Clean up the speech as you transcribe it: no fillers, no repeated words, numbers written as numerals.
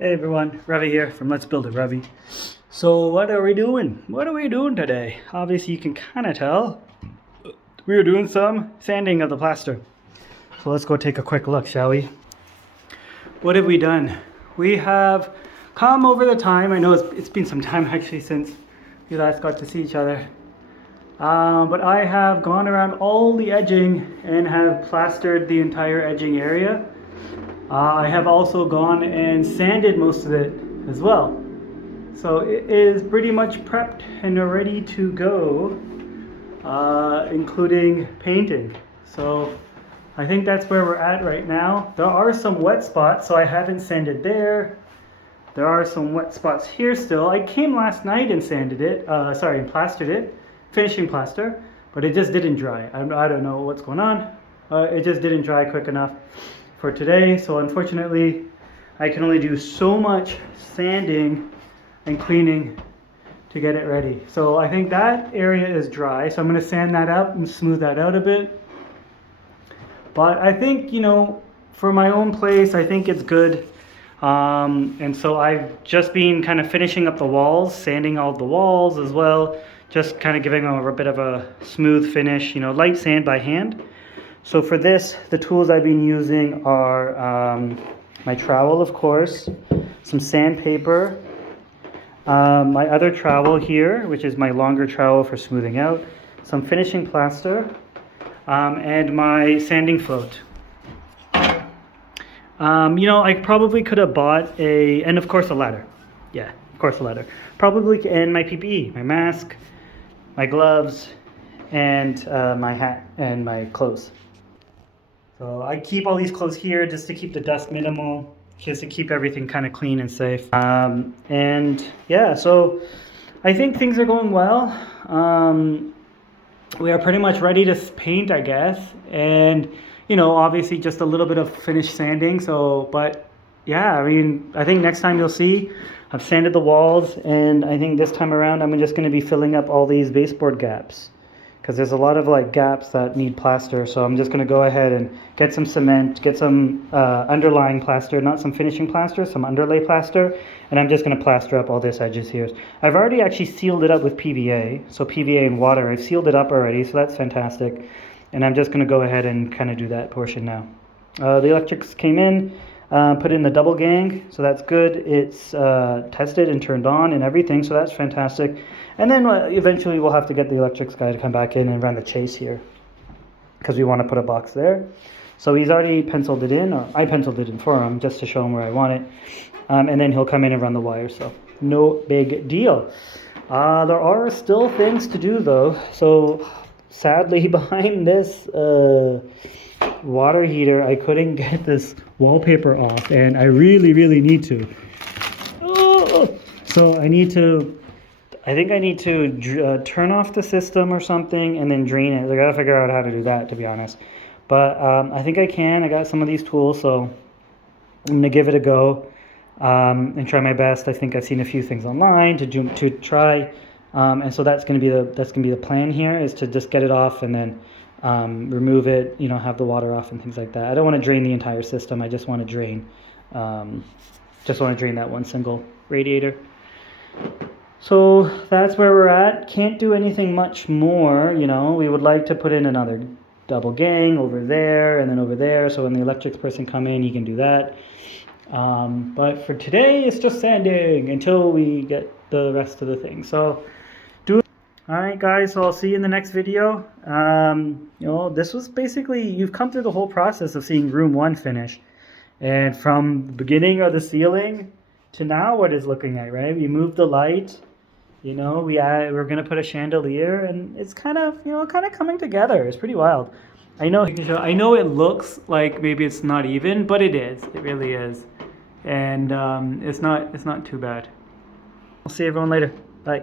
Hey everyone, Ravi here from Let's Build It Ravi. So what are we doing? What are we doing today? Obviously you can kind of tell. We're doing some sanding of the plaster. So let's go take a quick look, shall we? What have we done? We have come over the time. I know it's been some time actually since we last got to see each other. But I have gone around all the edging and have plastered the entire edging area. I have also gone and sanded most of it as well. So it is pretty much prepped and ready to go, including painting. So I think that's where we're at right now. There are some wet spots, so I haven't sanded there. There are some wet spots here still. I came last night and sanded it, and plastered it, finishing plaster, but it just didn't dry. I don't know what's going on. It just didn't dry quick enough for today, so unfortunately I can only do so much sanding and cleaning to get it ready. So I think that area is dry, so I'm going to sand that up and smooth that out a bit. But I think, for my own place, I think it's good. And so I've just been kind of finishing up the walls, sanding all the walls as well, just kind of giving them a bit of a smooth finish, light sand by hand. So for this, the tools I've been using are my trowel, of course, some sandpaper, my other trowel here, which is my longer trowel for smoothing out, some finishing plaster, and my sanding float. I probably could have bought and of course a ladder. Yeah, of course a ladder. Probably, and my PPE, my mask, my gloves, and my hat and my clothes. So I keep all these clothes here just to keep the dust minimal, just to keep everything kind of clean and safe. And yeah, so I think things are going well. We are pretty much ready to paint, I guess. And, obviously just a little bit of finished sanding. But yeah, I think next time you'll see, I've sanded the walls. And I think this time around, I'm just going to be filling up all these baseboard gaps, because there's a lot of gaps that need plaster. So I'm just going to go ahead and get some cement, get some underlying plaster, not some finishing plaster, some underlay plaster, and I'm just going to plaster up all this edges here. I've already actually sealed it up with PVA, so PVA and water. I've sealed it up already, so that's fantastic. And I'm just going to go ahead and kind of do that portion now. The electrics came in, put in the double gang, so that's good. It's tested and turned on and everything, so that's fantastic. And then eventually we'll have to get the electrics guy to come back in and run the chase here, because we want to put a box there. So he's already penciled it in, or I penciled it in for him just to show him where I want it. And then he'll come in and run the wire, so no big deal. There are still things to do though. So sadly behind this water heater, I couldn't get this wallpaper off, and I really, really need to. So I think I need to turn off the system or something and then drain it. I gotta figure out how to do that, to be honest. But I think I can. I got some of these tools, so I'm gonna give it a go and try my best. I think I've seen a few things online to try, and so that's gonna be the plan here, is to just get it off and then remove it. Have the water off and things like that. I don't want to drain the entire system. I just want to drain that one single radiator. So that's where we're at. Can't do anything much more, We would like to put in another double gang over there and then over there, so when the electrics person come in, he can do that. But for today, it's just sanding until we get the rest of the thing. So alright guys, so I'll see you in the next video. This was basically, you've come through the whole process of seeing room 1 finish. And from the beginning of the ceiling to now what it's looking at, right? We moved the light. We're gonna put a chandelier, and it's kind of coming together. It's pretty wild. I know it looks like maybe it's not even, but it is. It really is, and it's not too bad. I'll see everyone later.